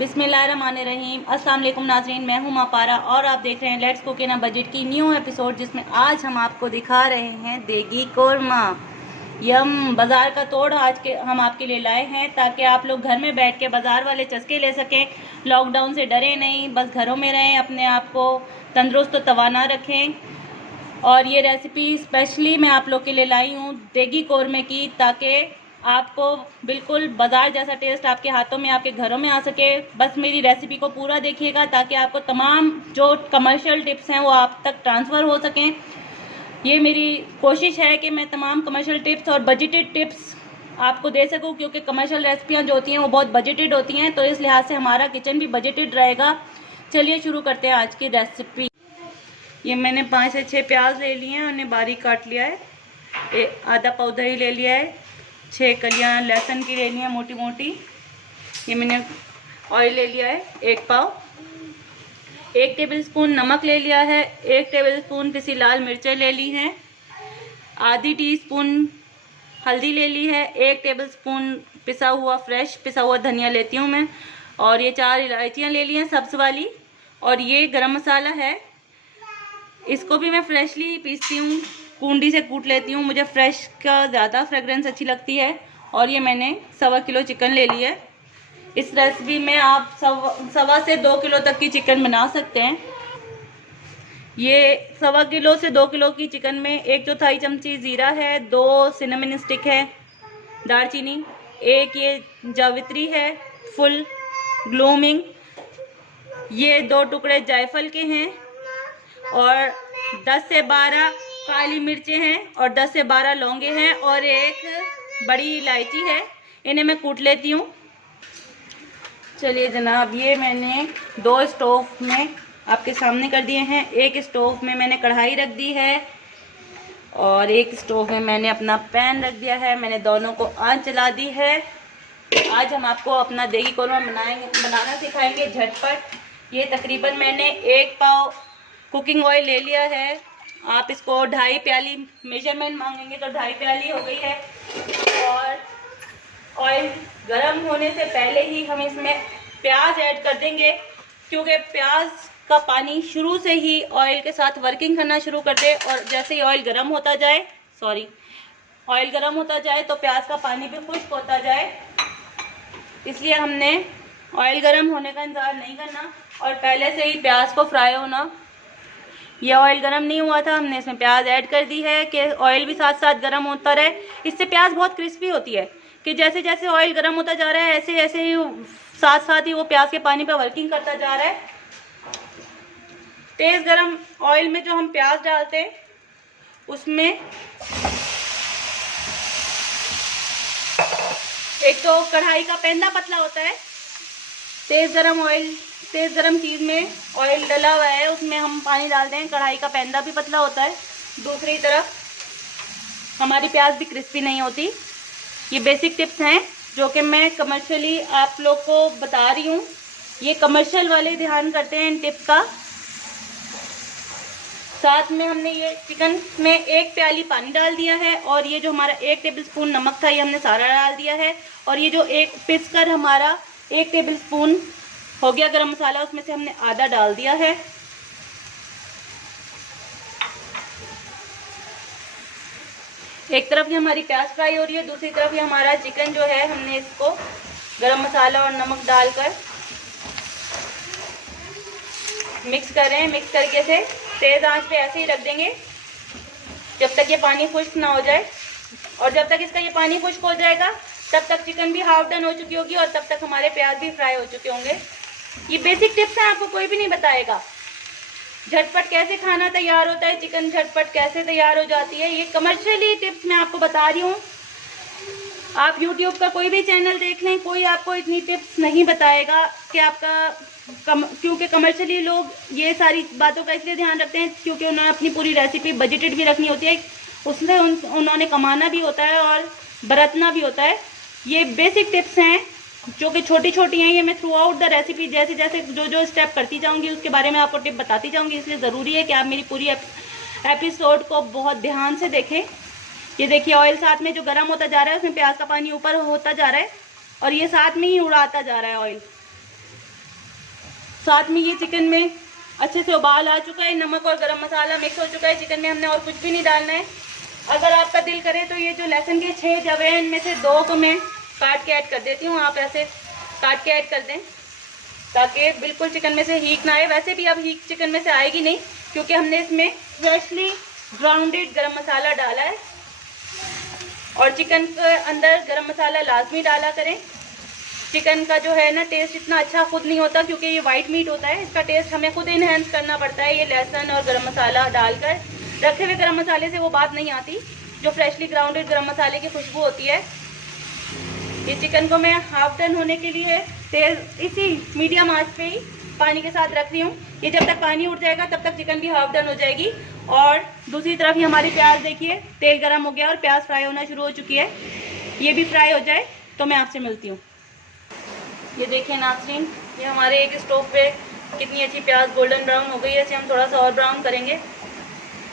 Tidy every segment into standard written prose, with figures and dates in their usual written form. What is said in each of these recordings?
बिस्मिल्लाहिर्रहमानिर्रहीम। अस्सलाम वालेकुम नाज़रीन, मैं हूं मापारा और आप देख रहे हैं लेट्स कुक इन बजट की न्यू एपिसोड, जिसमें आज हम आपको दिखा रहे हैं देगी कोरमा। यम बाज़ार का तोड़ आज के हम आपके लिए लाए हैं ताकि आप लोग घर में बैठ के बाज़ार वाले चस्के ले सकें, लॉकडाउन से डरे नहीं, बस घरों में रहें, अपने आप को तंदुरुस्त और तवाना रखें। और ये रेसिपी स्पेशली मैं आप लोग के लिए लाई हूँ देगी कोरमे की, ताकि आपको बिल्कुल बाज़ार जैसा टेस्ट आपके हाथों में, आपके घरों में आ सके। बस मेरी रेसिपी को पूरा देखिएगा ताकि आपको तमाम जो कमर्शियल टिप्स हैं वो आप तक ट्रांसफ़र हो सकें। ये मेरी कोशिश है कि मैं तमाम कमर्शियल टिप्स और बजटेड टिप्स आपको दे सकूं, क्योंकि कमर्शियल रेसिपियाँ जो होती हैं वो बहुत बजटेड होती हैं, तो इस लिहाज से हमारा किचन भी बजटेड रहेगा। चलिए शुरू करते हैं आज की रेसिपी। ये मैंने 5 से 6 प्याज ले लिए हैं, उन्हें बारीक काट लिया है। आधा पाव दही ले लिया है, 6 कलियां लहसुन की ले ली हैं मोटी मोटी। ये मैंने ऑयल ले लिया है 1 पाव। 1 टेबलस्पून नमक ले लिया है। 1 टेबलस्पून पिसी लाल मिर्चें ले ली हैं। आधी टीस्पून हल्दी ले ली है। 1 टेबलस्पून पिसा हुआ धनिया लेती हूँ मैं। और ये 4 इलायचियाँ ले ली हैं सब्ज़ वाली। और ये गरम मसाला है, इसको भी मैं फ्रेशली पीसती हूँ, कूंडी से कूट लेती हूँ, मुझे फ्रेश का ज़्यादा फ्रेगरेंस अच्छी लगती है। और ये मैंने 1.25 किलो चिकन ले लिया है। इस रेसिपी में आप 1.25 से 2 किलो तक की चिकन बना सकते हैं। ये 1.25 किलो से 2 किलो की चिकन में 1/4 चमची ज़ीरा है, 2 सिनेमन स्टिक है दालचीनी, 1 ये जावित्री है फुल ग्लूमिंग, ये 2 टुकड़े जायफल के हैं, और 10 से 12 काली मिर्चें हैं, और 10 से 12 लौंगे हैं, और 1 बड़ी इलायची है। इन्हें मैं कूट लेती हूँ। चलिए जनाब, ये मैंने 2 स्टोव में आपके सामने कर दिए हैं। 1 स्टोव में मैंने कढ़ाई रख दी है, और 1 स्टोव में मैंने अपना पैन रख दिया है। मैंने दोनों को आंच चला दी है। आज हम आपको अपना देगी कोरमा बनाना सिखाएंगे झटपट। ये तकरीबन मैंने 1 पाव कुकिंग ऑयल ले लिया है। आप इसको 2.5 प्याली मेजरमेंट मांगेंगे तो 2.5 प्याली हो गई है। और ऑयल गर्म होने से पहले ही हम इसमें प्याज ऐड कर देंगे, क्योंकि प्याज का पानी शुरू से ही ऑयल के साथ वर्किंग करना शुरू कर दे। और जैसे ही ऑयल गर्म होता जाए तो प्याज का पानी भी खुश्क होता जाए, इसलिए हमने ऑयल गर्म होने का इंतज़ार नहीं करना और पहले से ही प्याज को फ्राई होना। यह ऑयल गरम नहीं हुआ था, हमने इसमें प्याज ऐड कर दी है कि ऑयल भी साथ साथ गरम होता रहे। इससे प्याज बहुत क्रिस्पी होती है कि जैसे जैसे ऑयल गरम होता जा रहा है ऐसे ऐसे ही साथ साथ ही वो प्याज के पानी पर वर्किंग करता जा रहा है। तेज़ गरम ऑयल में जो हम प्याज डालते हैं उसमें एक तो कढ़ाई का पैंदा पतला होता है, तेज़ गरम चीज़ में ऑयल डला हुआ है, उसमें हम पानी डालते हैं, कढ़ाई का पैंदा भी पतला होता है। दूसरी तरफ हमारी प्याज भी क्रिस्पी नहीं होती। ये बेसिक टिप्स हैं जो कि मैं कमर्शियली आप लोग को बता रही हूँ। ये कमर्शियल वाले ध्यान करते हैं इन टिप्स का। साथ में हमने ये चिकन में 1 प्याली पानी डाल दिया है, और ये जो हमारा 1 टेबलस्पून नमक था ये हमने सारा डाल दिया है। और ये जो पिस कर हमारा 1 टेबलस्पून हो गया गरम मसाला, उसमें से हमने आधा डाल दिया है। एक तरफ ये हमारी प्याज फ्राई हो रही है, दूसरी तरफ ये हमारा चिकन जो है हमने इसको गरम मसाला और नमक डालकर मिक्स कर रहे हैं। मिक्स करके से तेज़ आंच पे ऐसे ही रख देंगे जब तक ये पानी खुश्क ना हो जाए। और जब तक इसका ये पानी खुश्क हो जाएगा तब तक चिकन भी हाफ डन हो चुकी होगी और तब तक हमारे प्याज भी फ्राई हो चुके होंगे। ये बेसिक टिप्स हैं, आपको कोई भी नहीं बताएगा। झटपट कैसे खाना तैयार होता है, चिकन झटपट कैसे तैयार हो जाती है, ये कमर्शियली टिप्स मैं आपको बता रही हूँ। आप YouTube का कोई भी चैनल देख लें, कोई आपको इतनी टिप्स नहीं बताएगा कि क्योंकि कमर्शियली लोग ये सारी बातों का इसलिए ध्यान रखते हैं क्योंकि उन्होंने अपनी पूरी रेसिपी बजटेड भी रखनी होती है, उसमें उन्होंने कमाना भी होता है और बरतना भी होता है। ये बेसिक टिप्स हैं जो कि छोटी छोटी हैं। ये मैं थ्रू आउट द रेसिपी जैसे जैसे जो स्टेप करती जाऊंगी उसके बारे में आपको टिप बताती जाऊंगी, इसलिए ज़रूरी है कि आप मेरी पूरी एपिसोड को बहुत ध्यान से देखें। ये देखिए ऑयल साथ में जो गर्म होता जा रहा है उसमें प्याज का पानी ऊपर होता जा रहा है और ये साथ में ही उड़ाता जा रहा है ऑयल। साथ में ये चिकन में अच्छे से उबाल आ चुका है, नमक और गरम मसाला मिक्स हो चुका है चिकन में, हमने और कुछ भी नहीं डालना है। अगर आपका दिल करे तो ये जो लहसुन के 6 जवे हैं इनमें से 2 को मैं काट के ऐड कर देती हूँ। आप ऐसे काट के ऐड कर दें ताकि बिल्कुल चिकन में से हीक ना आए। वैसे भी अब हीक चिकन में से आएगी नहीं क्योंकि हमने इसमें फ्रेशली ग्राउंडेड गरम मसाला डाला है। और चिकन के अंदर गरम मसाला लाजमी डाला करें। चिकन का जो है ना टेस्ट इतना अच्छा खुद नहीं होता क्योंकि ये वाइट मीट होता है, इसका टेस्ट हमें खुद इन्हेंस करना पड़ता है। ये लहसुन और गरम मसाला डालकर, रखे हुए गरम मसाले से वो बात नहीं आती जो फ्रेशली ग्राउंडेड गरम मसाले की खुशबू होती है। ये चिकन को मैं हाफ डन होने के लिए तेल इसी मीडियम आंच पे ही पानी के साथ रख रही हूँ। ये जब तक पानी उठ जाएगा तब तक चिकन भी हाफ डन हो जाएगी। और दूसरी तरफ ही हमारी प्याज देखिए तेल गर्म हो गया और प्याज फ्राई होना शुरू हो चुकी है। ये भी फ्राई हो जाए तो मैं आपसे मिलती हूँ। ये देखिए नाज़रीन, ये हमारे एक स्टोव पे कितनी अच्छी प्याज गोल्डन ब्राउन हो गई है। इसे हम थोड़ा सा और ब्राउन करेंगे।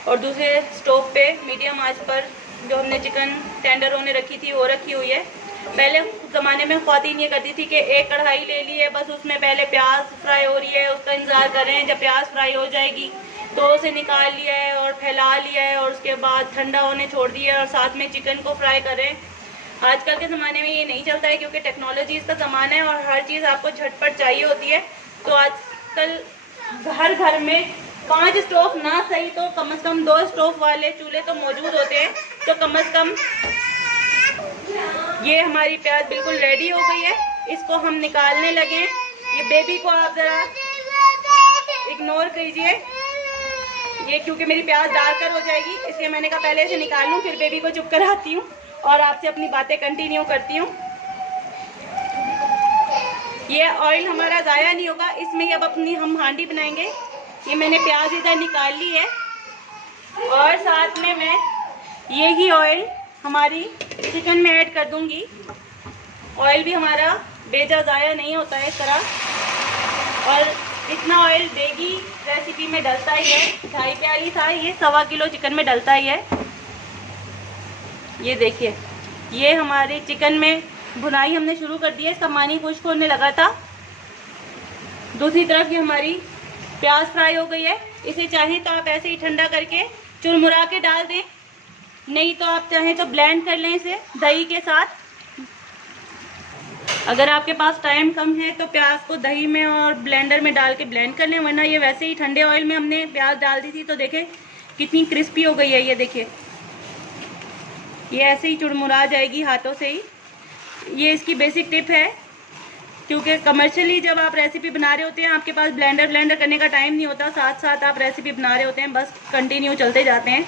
और दूसरे स्टोव पे मीडियम आंच पर जो हमने चिकन टेंडर होने रखी थी वो रखी हुई है। पहले ज़माने में ख़वातीन ये करती थी कि एक कढ़ाई ले ली है, बस उसमें पहले प्याज फ्राई हो रही है, उसका इंतज़ार कर रहे हैं जब प्याज फ्राई हो जाएगी तो उसे निकाल लिया है और फैला लिया है और उसके बाद ठंडा होने छोड़ दिया है और साथ में चिकन को फ्राई कर रहे हैं। आजकल के ज़माने में ये नहीं चलता है क्योंकि टेक्नोलॉजीज़ का ज़माना है और हर चीज़ आपको झटपट चाहिए होती है। तो आजकल हर घर में 5 स्टोव ना सही तो कम से कम 2 स्टोव वाले चूल्हे तो मौजूद होते हैं। तो कम से कम ये हमारी प्याज बिल्कुल रेडी हो गई है, इसको हम निकालने लगे। ये बेबी को आप ज़रा इग्नोर कीजिए, ये क्योंकि मेरी प्याज डार्कर हो जाएगी इसलिए मैंने कहा पहले इसे निकाल लूँ, फिर बेबी को चुप कराती हूँ और आपसे अपनी बातें कंटिन्यू करती हूँ। ये ऑयल हमारा ज़ाया नहीं होगा, इसमें ही अब अपनी हम हांडी बनाएंगे। ये मैंने प्याज इधर निकाल ली है और साथ में मैं यही ऑयल हमारी चिकन में ऐड कर दूंगी। ऑयल भी हमारा बेजा ज़ाया नहीं होता है इस तरह। और इतना ऑयल देगी रेसिपी में डलता ही है, 2.5 प्याली था, ये 1.25 किलो चिकन में डलता ही है। ये देखिए ये हमारे चिकन में भुनाई हमने शुरू कर दी है, इसका पानी खुश्क होने लगा था। दूसरी तरफ ये हमारी प्याज फ्राई हो गई है। इसे चाहें तो आप ऐसे ही ठंडा करके चुरमुरा के डाल दें, नहीं तो आप चाहें तो ब्लेंड कर लें इसे दही के साथ। अगर आपके पास टाइम कम है तो प्याज को दही में और ब्लेंडर में डाल के ब्लेंड कर लें, वरना ये वैसे ही ठंडे ऑयल में हमने प्याज डाल दी थी तो देखें कितनी क्रिस्पी हो गई है। ये देखिए ये ऐसे ही चुरमुरा जाएगी हाथों से ही। ये इसकी बेसिक टिप है क्योंकि कमर्शियली जब आप रेसिपी बना रहे होते हैं आपके पास ब्लेंडर करने का टाइम नहीं होता, साथ साथ आप रेसिपी बना रहे होते हैं, बस कंटिन्यू चलते जाते हैं।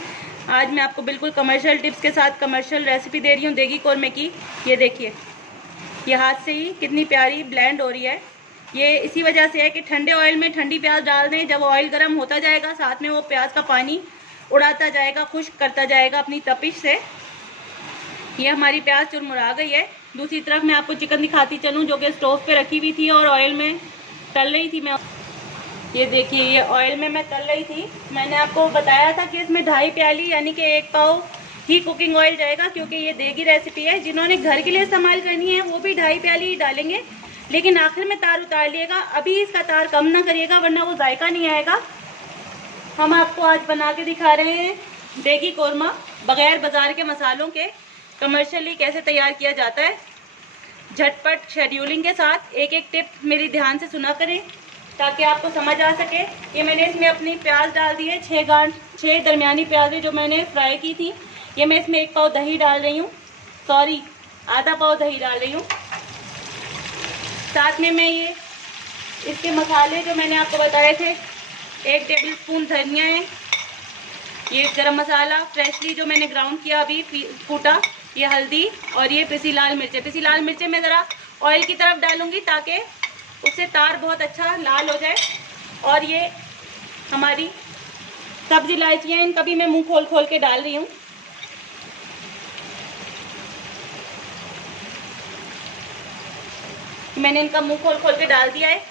आज मैं आपको बिल्कुल कमर्शियल टिप्स के साथ कमर्शियल रेसिपी दे रही हूँ देगी कौरमे की। ये देखिए ये हाथ से ही कितनी प्यारी ब्लेंड हो रही है। ये इसी वजह से है कि ठंडे ऑयल में ठंडी प्याज डाल दें, जब ऑयल गर्म होता जाएगा साथ में वो प्याज का पानी उड़ाता जाएगा, खुश्क करता जाएगा अपनी तपिश से। ये हमारी प्याज चुरमुरा गई है। दूसरी तरफ मैं आपको चिकन दिखाती चलूँ जो कि स्टोव पे रखी हुई थी और ऑयल में तल रही थी मैं। ये देखिए ये ऑयल में मैं तल रही थी। मैंने आपको बताया था कि इसमें 2.5 प्याली यानी कि 1 पाव ही कुकिंग ऑयल जाएगा क्योंकि ये देगी रेसिपी है। जिन्होंने घर के लिए इस्तेमाल करनी है वो भी 2.5 प्याली ही डालेंगे, लेकिन आखिर में तार उतार लिएगा, अभी इसका तार कम ना करिएगा वरना वो जायका नहीं आएगा। हम आपको आज बना के दिखा रहे हैं देगी कौरमा बगैर बाजार के मसालों के, कमर्शियली कैसे तैयार किया जाता है झटपट शेड्यूलिंग के साथ। एक एक टिप मेरी ध्यान से सुना करें ताकि आपको समझ आ सके। ये मैंने इसमें अपनी प्याज डाल दी है, 6 दरमियानी प्याज़ें जो मैंने फ्राई की थी। ये मैं इसमें 1 पाव दही डाल रही हूँ, सॉरी आधा पाव दही डाल रही हूँ। साथ में मैं ये इसके मसाले जो मैंने आपको बताए थे, 1 टेबल स्पून धनिया है, ये गरम मसाला फ्रेशली जो मैंने ग्राउंड किया अभी कूटा, ये हल्दी और ये पिसी लाल मिर्चें। पिसी लाल मिर्चें मैं ज़रा ऑयल की तरफ डालूँगी ताकि उससे तार बहुत अच्छा लाल हो जाए। और ये हमारी सब्ज़ इलायचियाँ, इनका भी मैं मुंह खोल खोल के डाल रही हूँ। मैंने इनका मुंह खोल खोल के डाल दिया है।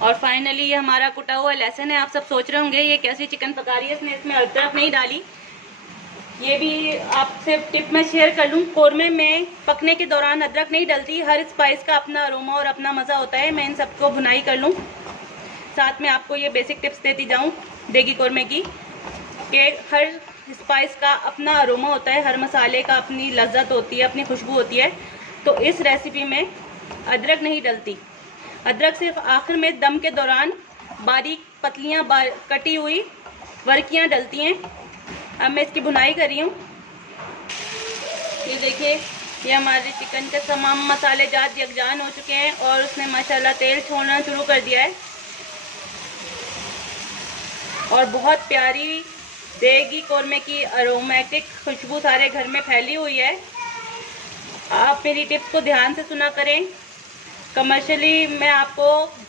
और फाइनली ये हमारा कुटा हुआ लहसुन है। आप सब सोच रहे होंगे ये कैसी चिकन पका रही है, इसने इसमें अदरक नहीं डाली। ये भी आपसे टिप मैं शेयर कर लूँ, कौरमे में पकने के दौरान अदरक नहीं डलती। हर स्पाइस का अपना अरोमा और अपना मज़ा होता है। मैं इन सबको भुनाई कर लूँ, साथ में आपको ये बेसिक टिप्स देती जाऊँ देगी कौरमे की, कि हर स्पाइस का अपना अरोमा होता है, हर मसाले का अपनी लज्जत होती है, अपनी खुशबू होती है। तो इस रेसिपी में अदरक नहीं डलती। अदरक सिर्फ आखिर में दम के दौरान बारीक पतलियाँ कटी हुई वर्कियाँ डलती हैं। अब मैं इसकी भुनाई कर रही हूँ। ये देखिए, ये हमारे चिकन के तमाम मसाले जात यकजान हो चुके हैं और उसने माशाल्लाह तेल छोड़ना शुरू कर दिया है और बहुत प्यारी देगी कौरमे की अरोमेटिक खुशबू सारे घर में फैली हुई है। आप मेरी टिप्स को ध्यान से सुना करें। कमर्शियली मैं आपको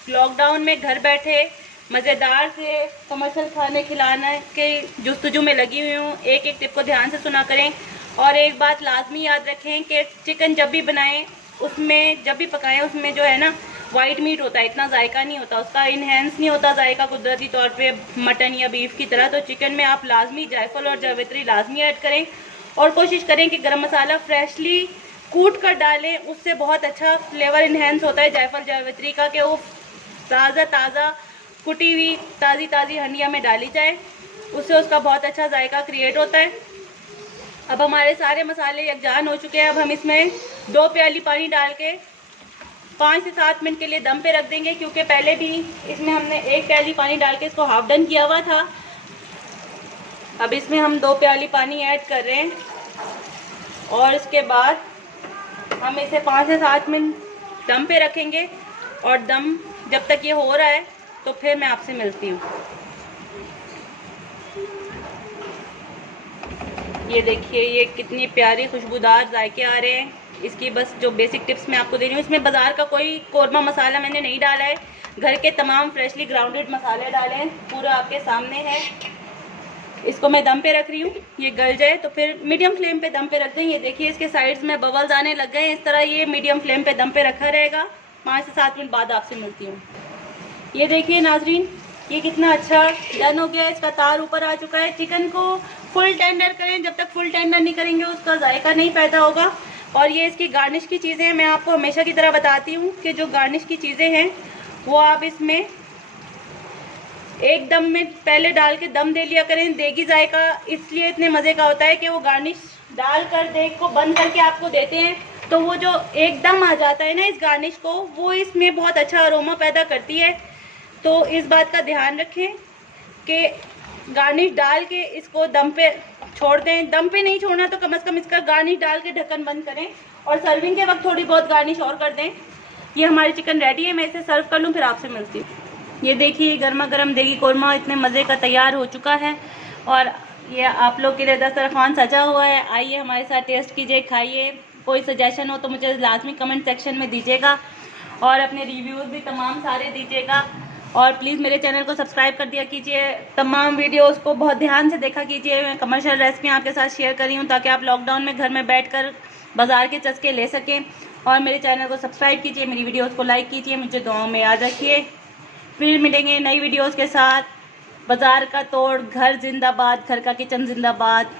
लॉकडाउन में घर बैठे मज़ेदार से कमर्शियल खाने खिलाने के जुस्तजू में लगी हुई हूँ। एक एक टिप को ध्यान से सुना करें और एक बात लाजमी याद रखें कि चिकन जब भी बनाएं, उसमें जब भी पकाएं, उसमें जो है ना वाइट मीट होता है, इतना जायका नहीं होता, उसका इन्हेंस नहीं होता जायका कुदरती तौर पे मटन या बीफ की तरह। तो चिकन में आप लाजमी जायफल और जावित्री लाजमी ऐड करें और कोशिश करें कि गरम मसाला फ्रेशली कूट कर डालें। उससे बहुत अच्छा फ्लेवर इन्हेंस होता है जायफल जावित्री का, कि वो ताज़ा कुटी हुई ताज़ी हंडिया में डाली जाए, उससे उसका बहुत अच्छा जायका क्रिएट होता है। अब हमारे सारे मसाले यकजान हो चुके हैं। अब हम इसमें 2 प्याली पानी डाल के 5 से 7 मिनट के लिए दम पे रख देंगे, क्योंकि पहले भी इसमें हमने 1 प्याली पानी डाल के इसको हाफ डन किया हुआ था। अब इसमें हम 2 प्याली पानी ऐड कर रहे हैं और इसके बाद हम इसे 5 से 7 मिनट दम पे रखेंगे और दम जब तक ये हो रहा है तो फिर मैं आपसे मिलती हूँ। ये देखिए, ये कितनी प्यारी खुशबूदार जायके आ रहे हैं। इसकी बस जो बेसिक टिप्स मैं आपको दे रही हूँ, इसमें बाज़ार का कोई कौरमा मसाला मैंने नहीं डाला है, घर के तमाम फ्रेशली ग्राउंडेड मसाले डाले हैं, पूरा आपके सामने है। इसको मैं दम पे रख रही हूँ, ये गल जाए तो फिर मीडियम फ्लेम पे दम पे रख दें। ये देखिए, इसके साइड्स में बबल्स आने लग गए हैं। इस तरह ये मीडियम फ्लेम पे दम पे रखा रहेगा। 5 से 7 मिनट बाद आपसे मिलती हूँ। ये देखिए नाजरीन, ये कितना अच्छा डन हो गया है, इसका तार ऊपर आ चुका है। चिकन को फुल टेंडर करें, जब तक फुल टेंडर नहीं करेंगे उसका जायका नहीं पैदा होगा। और ये इसकी गार्निश की चीज़ें हैं, मैं आपको हमेशा की तरह बताती हूँ कि जो गार्निश की चीज़ें हैं वो आप इसमें एक दम में पहले डाल के दम दे लिया करें। देगी जायका इसलिए इतने मज़े का होता है कि वो गार्निश डाल कर देग को बंद करके आपको देते हैं, तो वो जो एकदम आ जाता है ना इस गार्निश को, वो इसमें बहुत अच्छा अरोमा पैदा करती है। तो इस बात का ध्यान रखें कि गार्निश डाल के इसको दम पे छोड़ दें। दम पे नहीं छोड़ना तो कम से कम इसका गार्निश डाल के ढक्कन बंद करें और सर्विंग के वक्त थोड़ी बहुत गार्निश और कर दें। ये हमारी चिकन रेडी है, मैं इसे सर्व कर लूँ फिर आपसे मिलती हूँ। ये देखिए, गर्मा गर्म देगी कौरमा इतने मज़े का तैयार हो चुका है और ये आप लोग के लिए दस्तरखान सजा हुआ है। आइए हमारे साथ टेस्ट कीजिए, खाइए। कोई सजेशन हो तो मुझे लाजमी कमेंट सेक्शन में दीजिएगा और अपने रिव्यूज़ भी तमाम सारे दीजिएगा। और प्लीज़ मेरे चैनल को सब्सक्राइब कर दिया कीजिए। तमाम वीडियोस को बहुत ध्यान से देखा कीजिए। मैं कमर्शियल रेसिपियाँ आपके साथ शेयर कर रही हूँ ताकि आप लॉकडाउन में घर में बैठकर बाज़ार के चस्के ले सकें। और मेरे चैनल को सब्सक्राइब कीजिए, मेरी वीडियोस को लाइक कीजिए, मुझे दुआओं में याद रखिए। फिर मिलेंगे नई वीडियोज़ के साथ। बाज़ार का तोड़, घर जिंदाबाद, घर का किचन जिंदाबाद।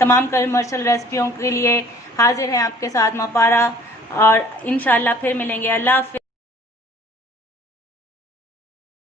तमाम कमर्शियल रेसिपियों के लिए हाजिर हैं आपके साथ मापारा और इंशाल्लाह फिर मिलेंगे। अल्लाह हाफ़िज़।